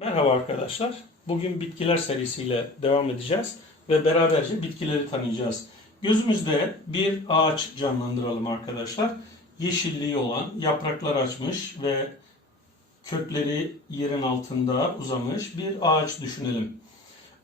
Merhaba arkadaşlar. Bugün bitkiler serisiyle devam edeceğiz ve beraberce bitkileri tanıyacağız. Gözümüzde bir ağaç canlandıralım arkadaşlar. Yeşilliği olan, yapraklar açmış ve kökleri yerin altında uzamış bir ağaç düşünelim.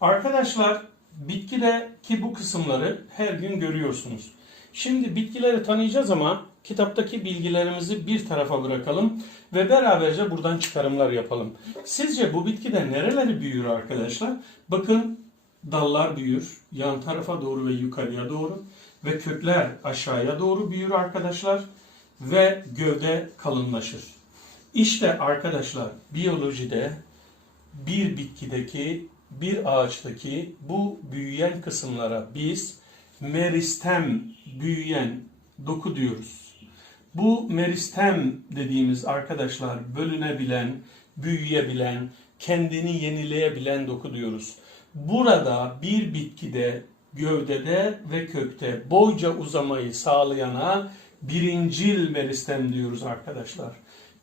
Arkadaşlar bitkideki bu kısımları her gün görüyorsunuz. Şimdi bitkileri tanıyacağız ama kitaptaki bilgilerimizi bir tarafa bırakalım ve beraberce buradan çıkarımlar yapalım. Sizce bu bitkide nereleri büyür arkadaşlar? Bakın dallar büyür yan tarafa doğru ve yukarıya doğru ve kökler aşağıya doğru büyür arkadaşlar ve gövde kalınlaşır. İşte arkadaşlar biyolojide bir bitkideki bir ağaçtaki bu büyüyen kısımlara biz meristem büyüyen doku diyoruz. Bu meristem dediğimiz arkadaşlar bölünebilen, büyüyebilen, kendini yenileyebilen doku diyoruz. Burada bir bitkide, gövdede ve kökte boyca uzamayı sağlayana birincil meristem diyoruz arkadaşlar.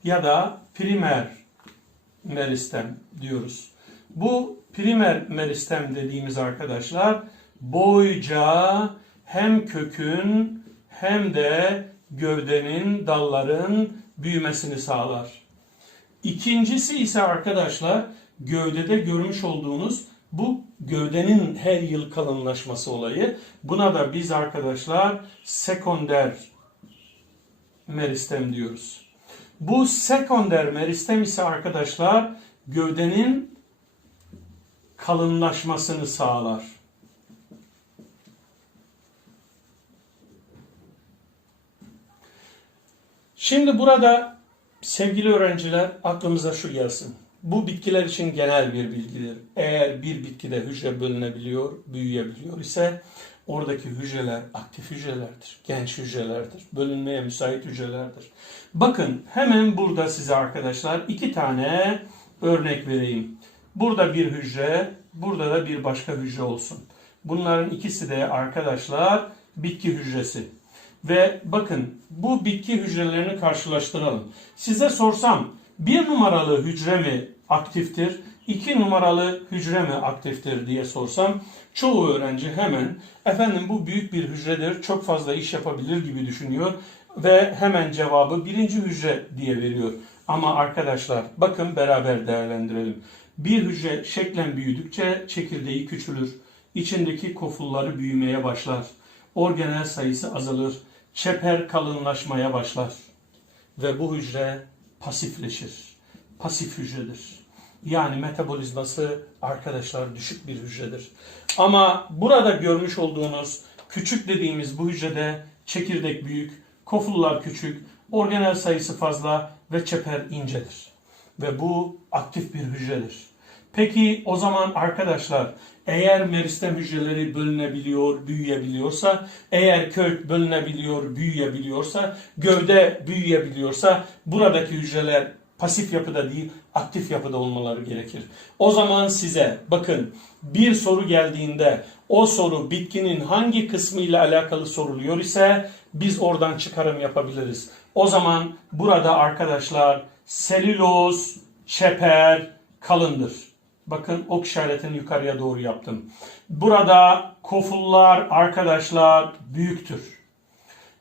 Ya da primer meristem diyoruz. Bu primer meristem dediğimiz arkadaşlar boyca hem kökün hem de gövdenin, dalların büyümesini sağlar. İkincisi ise arkadaşlar gövdede görmüş olduğunuz bu gövdenin her yıl kalınlaşması olayı. Buna da biz arkadaşlar sekonder meristem diyoruz. Bu sekonder meristem ise arkadaşlar gövdenin kalınlaşmasını sağlar. Şimdi burada sevgili öğrenciler aklımıza şu gelsin. Bu bitkiler için genel bir bilgidir. Eğer bir bitkide hücre bölünebiliyor, büyüyebiliyor ise oradaki hücreler aktif hücrelerdir, genç hücrelerdir, bölünmeye müsait hücrelerdir. Bakın hemen burada size arkadaşlar iki tane örnek vereyim. Burada bir hücre, burada da bir başka hücre olsun. Bunların ikisi de arkadaşlar bitki hücresi. Ve bakın bu bitki hücrelerini karşılaştıralım. Size sorsam bir numaralı hücre mi aktiftir, iki numaralı hücre mi aktiftir diye sorsam çoğu öğrenci hemen efendim bu büyük bir hücredir çok fazla iş yapabilir gibi düşünüyor ve hemen cevabı birinci hücre diye veriyor. Ama arkadaşlar bakın beraber değerlendirelim. Bir hücre şeklen büyüdükçe çekirdeği küçülür. İçindeki kofulları büyümeye başlar. Organel sayısı azalır. Çeper kalınlaşmaya başlar. Ve bu hücre pasifleşir. Pasif hücredir. Yani metabolizması arkadaşlar düşük bir hücredir. Ama burada görmüş olduğunuz küçük dediğimiz bu hücrede çekirdek büyük, kofullar küçük, organel sayısı fazla ve çeper incedir. Ve bu aktif bir hücredir. Peki o zaman arkadaşlar eğer meristem hücreleri bölünebiliyor, büyüyebiliyorsa, eğer kök bölünebiliyor, büyüyebiliyorsa, gövde büyüyebiliyorsa buradaki hücreler pasif yapıda değil, aktif yapıda olmaları gerekir. O zaman size bakın bir soru geldiğinde o soru bitkinin hangi kısmı ile alakalı soruluyor ise biz oradan çıkarım yapabiliriz. O zaman burada arkadaşlar selüloz, çeper, kalındır. Bakın ok işaretini yukarıya doğru yaptım. Burada kofullar arkadaşlar büyüktür.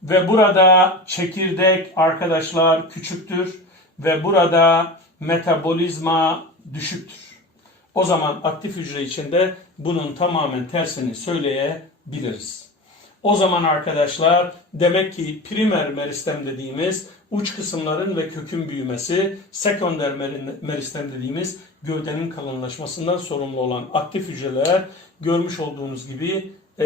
Ve burada çekirdek arkadaşlar küçüktür. Ve burada metabolizma düşüktür. O zaman aktif hücre içinde bunun tamamen tersini söyleyebiliriz. O zaman arkadaşlar demek ki primer meristem dediğimiz uç kısımların ve kökün büyümesi, sekonder meristem dediğimiz gövdenin kalınlaşmasından sorumlu olan aktif hücreler görmüş olduğunuz gibi e,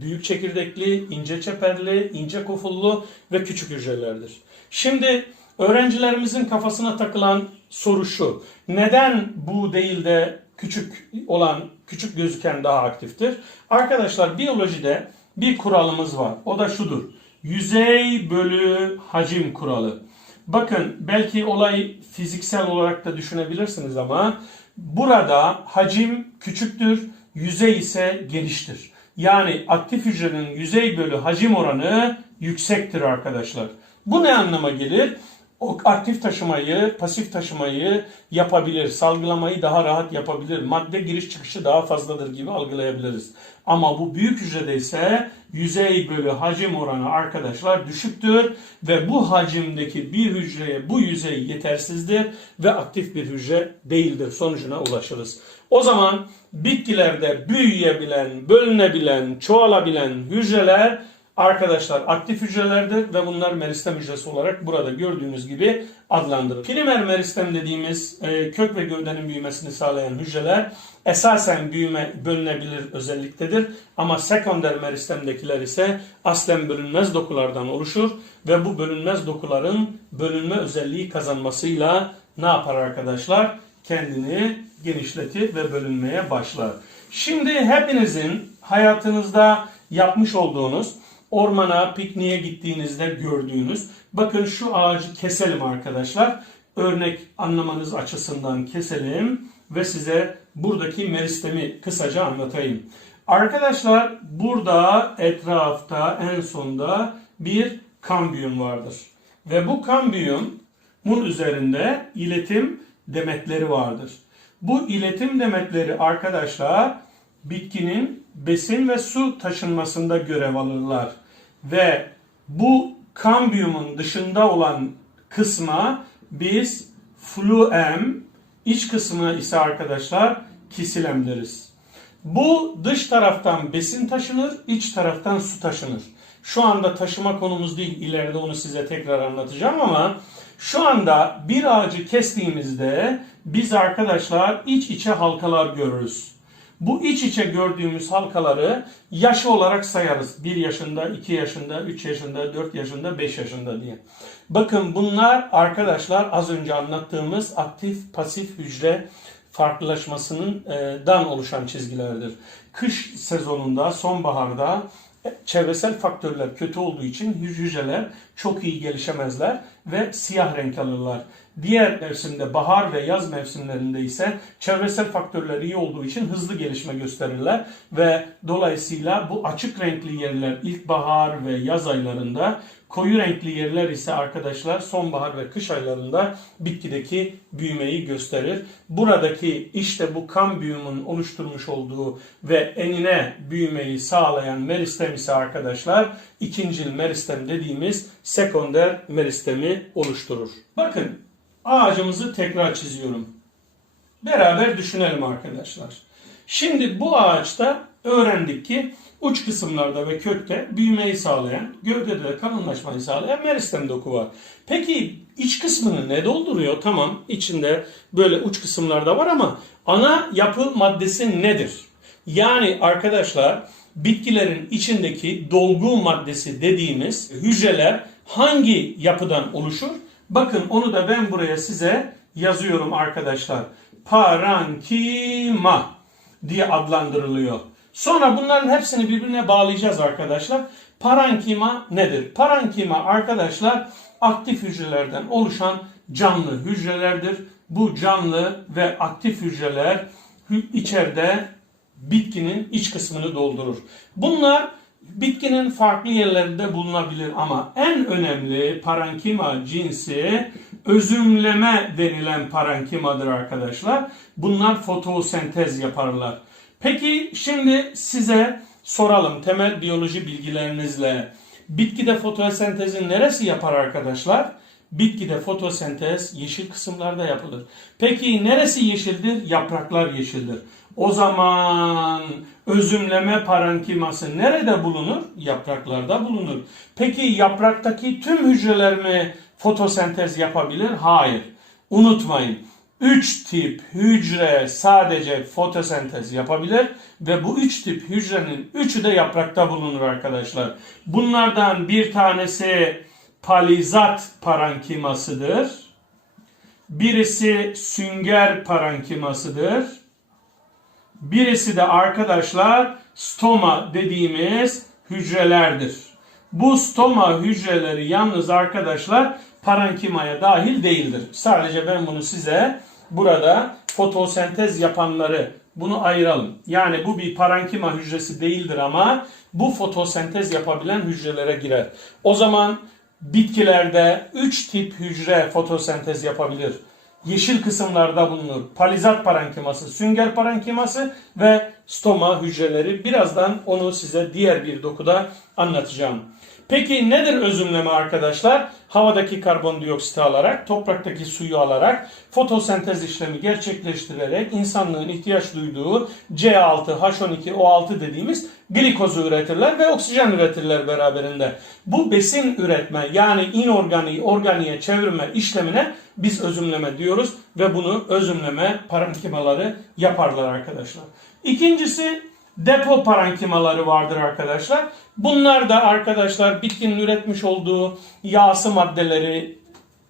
büyük çekirdekli, ince çeperli, ince kofullu ve küçük hücrelerdir. Şimdi öğrencilerimizin kafasına takılan soru şu. Neden bu değil de küçük olan, küçük gözüken daha aktiftir? Arkadaşlar biyolojide bir kuralımız var. O da şudur. Yüzey bölü hacim kuralı. Bakın belki olay fiziksel olarak da düşünebilirsiniz ama burada hacim küçüktür, yüzey ise geniştir. Yani aktif hücrenin yüzey bölü hacim oranı yüksektir arkadaşlar. Bu ne anlama gelir? O aktif taşımayı, pasif taşımayı yapabilir, salgılamayı daha rahat yapabilir, madde giriş çıkışı daha fazladır gibi algılayabiliriz. Ama bu büyük hücrede ise yüzey bölü hacim oranı arkadaşlar düşüktür ve bu hacimdeki bir hücreye bu yüzey yetersizdir ve aktif bir hücre değildir sonucuna ulaşırız. O zaman bitkilerde büyüyebilen, bölünebilen, çoğalabilen hücreler arkadaşlar aktif hücrelerdir ve bunlar meristem hücresi olarak burada gördüğünüz gibi adlandırılır. Primer meristem dediğimiz e, kök ve gövdenin büyümesini sağlayan hücreler esasen büyüme bölünebilir özelliktedir. Ama sekonder meristemdekiler ise aslen bölünmez dokulardan oluşur ve bu bölünmez dokuların bölünme özelliği kazanmasıyla ne yapar arkadaşlar? Kendini genişletir ve bölünmeye başlar. Şimdi hepinizin hayatınızda yapmış olduğunuz ormana, pikniğe gittiğinizde gördüğünüz bakın şu ağacı keselim arkadaşlar. Örnek anlamanız açısından keselim ve size buradaki meristemi kısaca anlatayım. Arkadaşlar burada etrafta en sonda bir kambiyum vardır. Ve bu kambiyumun üzerinde iletim demetleri vardır. Bu iletim demetleri arkadaşlar bitkinin besin ve su taşınmasında görev alırlar. Ve bu kambiyumun dışında olan kısma biz fluem, iç kısmına ise arkadaşlar kisilem deriz. Bu dış taraftan besin taşınır, iç taraftan su taşınır. Şu anda taşıma konumuz değil, ileride onu size tekrar anlatacağım ama şu anda bir ağacı kestiğimizde biz arkadaşlar iç içe halkalar görürüz. Bu iç içe gördüğümüz halkaları yaşı olarak sayarız. 1 yaşında, 2 yaşında, 3 yaşında, 4 yaşında, 5 yaşında diye. Bakın bunlar arkadaşlar az önce anlattığımız aktif pasif hücre farklılaşmasının e, dan oluşan çizgilerdir. Kış sezonunda, sonbaharda e, çevresel faktörler kötü olduğu için hücreler çok iyi gelişemezler ve siyah renk alırlar. Diğer mevsimde bahar ve yaz mevsimlerinde ise çevresel faktörler iyi olduğu için hızlı gelişme gösterirler ve dolayısıyla bu açık renkli yerler ilkbahar ve yaz aylarında koyu renkli yerler ise arkadaşlar sonbahar ve kış aylarında bitkideki büyümeyi gösterir. Buradaki işte bu kambiyumun oluşturmuş olduğu ve enine büyümeyi sağlayan meristem ise arkadaşlar ikincil meristem dediğimiz sekonder meristemi oluşturur. Bakın ağacımızı tekrar çiziyorum. Beraber düşünelim arkadaşlar. Şimdi bu ağaçta öğrendik ki uç kısımlarda ve kökte büyümeyi sağlayan, gövdede de kalınlaşmayı sağlayan meristem doku var. Peki iç kısmını ne dolduruyor? Tamam içinde böyle uç kısımlarda var ama ana yapı maddesi nedir? Yani arkadaşlar bitkilerin içindeki dolgu maddesi dediğimiz hücreler hangi yapıdan oluşur? Bakın onu da ben buraya size yazıyorum arkadaşlar. Parankima diye adlandırılıyor. Sonra bunların hepsini birbirine bağlayacağız arkadaşlar. Parankima nedir? Parankima arkadaşlar aktif hücrelerden oluşan canlı hücrelerdir. Bu canlı ve aktif hücreler içeride bitkinin iç kısmını doldurur. Bunlar bitkinin farklı yerlerinde bulunabilir ama en önemli parankima cinsi özümleme denilen parankimadır arkadaşlar. Bunlar fotosentez yaparlar. Peki şimdi size soralım temel biyoloji bilgilerinizle. Bitkide fotosentezin neresi yapar arkadaşlar? Bitkide fotosentez yeşil kısımlarda yapılır. Peki neresi yeşildir? Yapraklar yeşildir. O zaman özümleme parenkiması nerede bulunur? Yapraklarda bulunur. Peki yapraktaki tüm hücreler mi fotosentez yapabilir? Hayır. Unutmayın. 3 tip hücre sadece fotosentez yapabilir ve bu 3 tip hücrenin 3'ü de yaprakta bulunur arkadaşlar. Bunlardan bir tanesi palizat parenkimasıdır. Birisi sünger parenkimasıdır. Birisi de arkadaşlar stoma dediğimiz hücrelerdir. Bu stoma hücreleri yalnız arkadaşlar parankimaya dahil değildir. Sadece ben bunu size burada fotosentez yapanları bunu ayıralım. Yani bu bir parankima hücresi değildir ama bu fotosentez yapabilen hücrelere girer. O zaman Bitkilerde 3 tip hücre fotosentez yapabilir. Yeşil kısımlarda bulunur. Palizat parenkiması, sünger parenkiması ve stoma hücreleri. Birazdan onu size diğer bir dokuda anlatacağım. Peki nedir özümleme arkadaşlar? Havadaki karbondioksiti alarak, topraktaki suyu alarak, fotosentez işlemi gerçekleştirerek insanlığın ihtiyaç duyduğu C6, H12, O6 dediğimiz glikozu üretirler ve oksijen üretirler beraberinde. Bu besin üretme yani inorganiği organiğe çevirme işlemine biz özümleme diyoruz ve bunu özümleme parenkimaları yaparlar arkadaşlar. İkincisi depo parenkimaları vardır arkadaşlar. Bunlar da arkadaşlar bitkinin üretmiş olduğu yağsı maddeleri,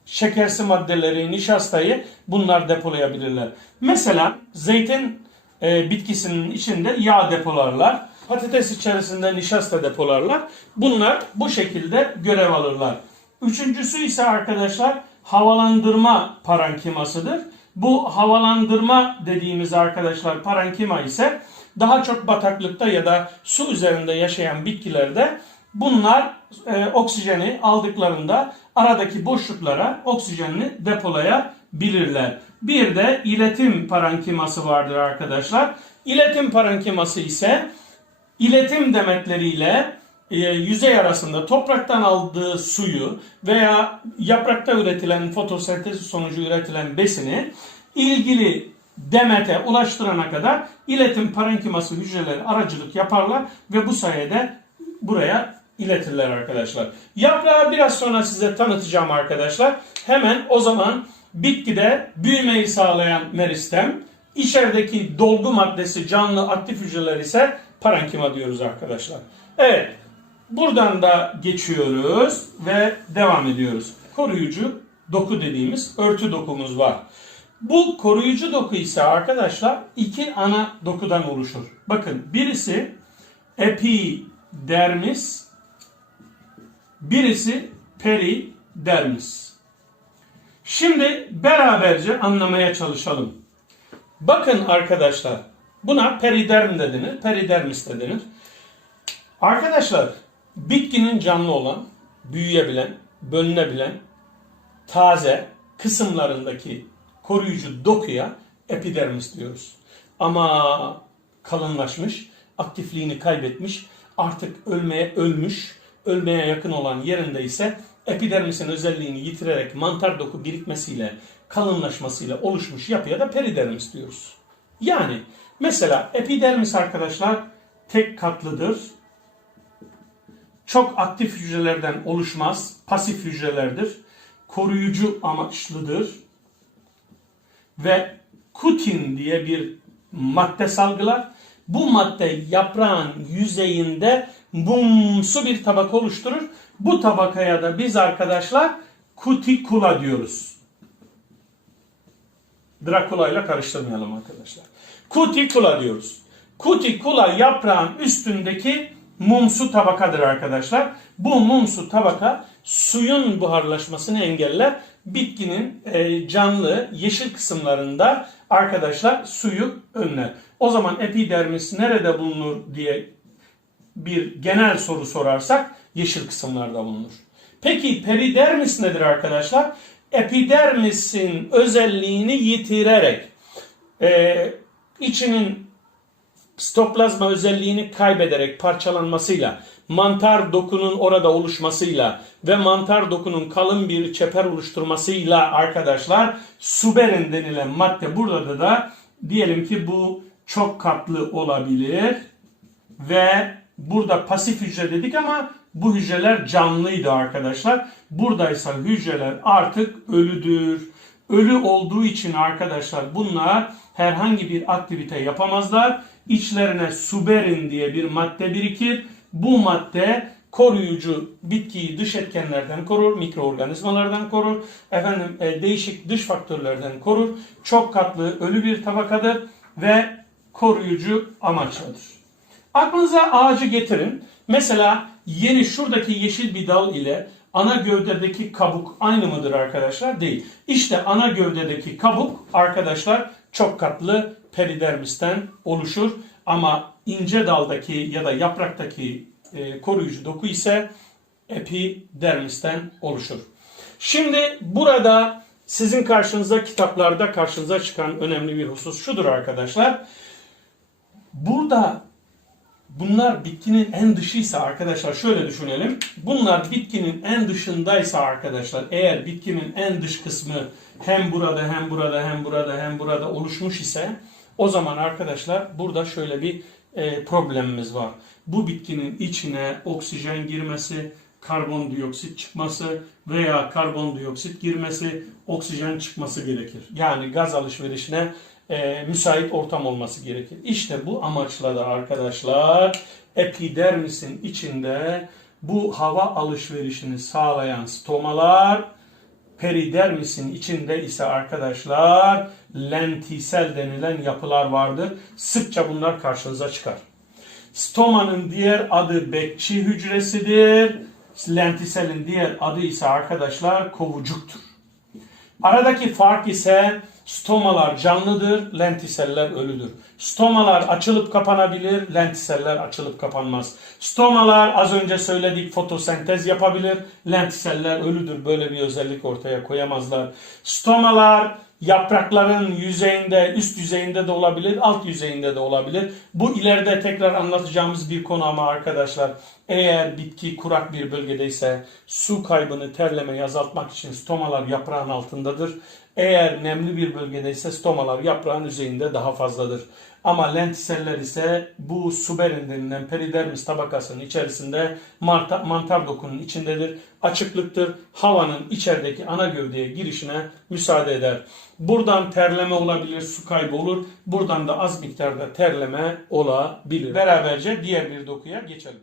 şekersi maddeleri, nişastayı bunlar depolayabilirler. Mesela zeytin e, bitkisinin içinde yağ depolarlar. Patates içerisinde nişasta depolarlar. Bunlar bu şekilde görev alırlar. Üçüncüsü ise arkadaşlar havalandırma parenkimasıdır. Bu havalandırma dediğimiz arkadaşlar parenkima ise daha çok bataklıkta ya da su üzerinde yaşayan bitkilerde bunlar e, oksijeni aldıklarında aradaki boşluklara oksijenini depolayabilirler. Bir de iletim parenkiması vardır arkadaşlar. İletim parenkiması ise iletim demetleriyle e, yüzey arasında topraktan aldığı suyu veya yaprakta üretilen fotosentez sonucu üretilen besini ilgili demete ulaştırana kadar iletim parenkiması hücreleri aracılık yaparlar ve bu sayede buraya iletirler arkadaşlar. Yaprağı biraz sonra size tanıtacağım arkadaşlar. Hemen o zaman bitkide büyümeyi sağlayan meristem, içerideki dolgu maddesi canlı aktif hücreler ise parenkima diyoruz arkadaşlar. Evet, buradan da geçiyoruz ve devam ediyoruz. Koruyucu doku dediğimiz örtü dokumuz var. Bu koruyucu doku ise arkadaşlar iki ana dokudan oluşur. Bakın birisi epidermis, birisi peridermis. Şimdi beraberce anlamaya çalışalım. Bakın arkadaşlar buna periderm de denir, peridermis de denir. Arkadaşlar bitkinin canlı olan, büyüyebilen, bölünebilen, taze kısımlarındaki koruyucu dokuya epidermis diyoruz. Ama kalınlaşmış, aktifliğini kaybetmiş, artık ölmeye ölmüş, ölmeye yakın olan yerinde ise epidermisin özelliğini yitirerek mantar doku birikmesiyle, kalınlaşmasıyla oluşmuş yapıya da peridermis diyoruz. Yani mesela epidermis arkadaşlar tek katlıdır. Çok aktif hücrelerden oluşmaz, pasif hücrelerdir. Koruyucu amaçlıdır ve kutin diye bir madde salgılar. Bu madde yaprağın yüzeyinde mumsu bir tabaka oluşturur. Bu tabakaya da biz arkadaşlar kutikula diyoruz. Drakula ile karıştırmayalım arkadaşlar. Kutikula diyoruz. Kutikula yaprağın üstündeki mumsu tabakadır arkadaşlar. Bu mumsu tabaka suyun buharlaşmasını engeller. Bitkinin e, canlı yeşil kısımlarında arkadaşlar suyu önler. O zaman epidermis nerede bulunur diye bir genel soru sorarsak yeşil kısımlarda bulunur. Peki peridermis nedir arkadaşlar? Epidermisin özelliğini yitirerek e, içinin stoplazma özelliğini kaybederek parçalanmasıyla, mantar dokunun orada oluşmasıyla ve mantar dokunun kalın bir çeper oluşturmasıyla arkadaşlar suberin denilen madde burada da diyelim ki bu çok katlı olabilir ve burada pasif hücre dedik ama bu hücreler canlıydı arkadaşlar. Buradaysa hücreler artık ölüdür. Ölü olduğu için arkadaşlar bunlar herhangi bir aktivite yapamazlar. İçlerine suberin diye bir madde birikir. Bu madde koruyucu bitkiyi dış etkenlerden korur, mikroorganizmalardan korur, efendim e, değişik dış faktörlerden korur. Çok katlı ölü bir tabakadır ve koruyucu amaçlıdır. Aklınıza ağacı getirin. Mesela yeni şuradaki yeşil bir dal ile ana gövdedeki kabuk aynı mıdır arkadaşlar? Değil. İşte ana gövdedeki kabuk arkadaşlar çok katlı peridermisten oluşur. Ama ince daldaki ya da yapraktaki e, koruyucu doku ise epidermisten oluşur. Şimdi burada sizin karşınıza kitaplarda karşınıza çıkan önemli bir husus şudur arkadaşlar. Burada bunlar bitkinin en dışıysa arkadaşlar şöyle düşünelim. Bunlar bitkinin en dışındaysa arkadaşlar eğer bitkinin en dış kısmı hem burada hem burada hem burada hem burada oluşmuş ise o zaman arkadaşlar burada şöyle bir e, problemimiz var. Bu bitkinin içine oksijen girmesi, karbondioksit çıkması veya karbondioksit girmesi, oksijen çıkması gerekir. Yani gaz alışverişine e, müsait ortam olması gerekir. İşte bu amaçla da arkadaşlar epidermisin içinde bu hava alışverişini sağlayan stomalar peridermisin içinde ise arkadaşlar lentisel denilen yapılar vardır. Sıkça bunlar karşınıza çıkar. Stomanın diğer adı bekçi hücresidir. Lentiselin diğer adı ise arkadaşlar kovucuktur. Aradaki fark ise stomalar canlıdır, lentiseller ölüdür. Stomalar açılıp kapanabilir, lentiseller açılıp kapanmaz. Stomalar az önce söyledik fotosentez yapabilir, lentiseller ölüdür. Böyle bir özellik ortaya koyamazlar. Stomalar yaprakların yüzeyinde, üst yüzeyinde de olabilir, alt yüzeyinde de olabilir. Bu ileride tekrar anlatacağımız bir konu ama arkadaşlar eğer bitki kurak bir bölgedeyse su kaybını terlemeyi azaltmak için stomalar yaprağın altındadır. Eğer nemli bir bölgedeyse stomalar yaprağın yüzeyinde daha fazladır. Ama lentiseller ise bu suberin denilen peridermis tabakasının içerisinde mantar dokunun içindedir. Açıklıktır. Havanın içerideki ana gövdeye girişine müsaade eder. Buradan terleme olabilir, su kaybı olur. Buradan da az miktarda terleme olabilir. Beraberce diğer bir dokuya geçelim.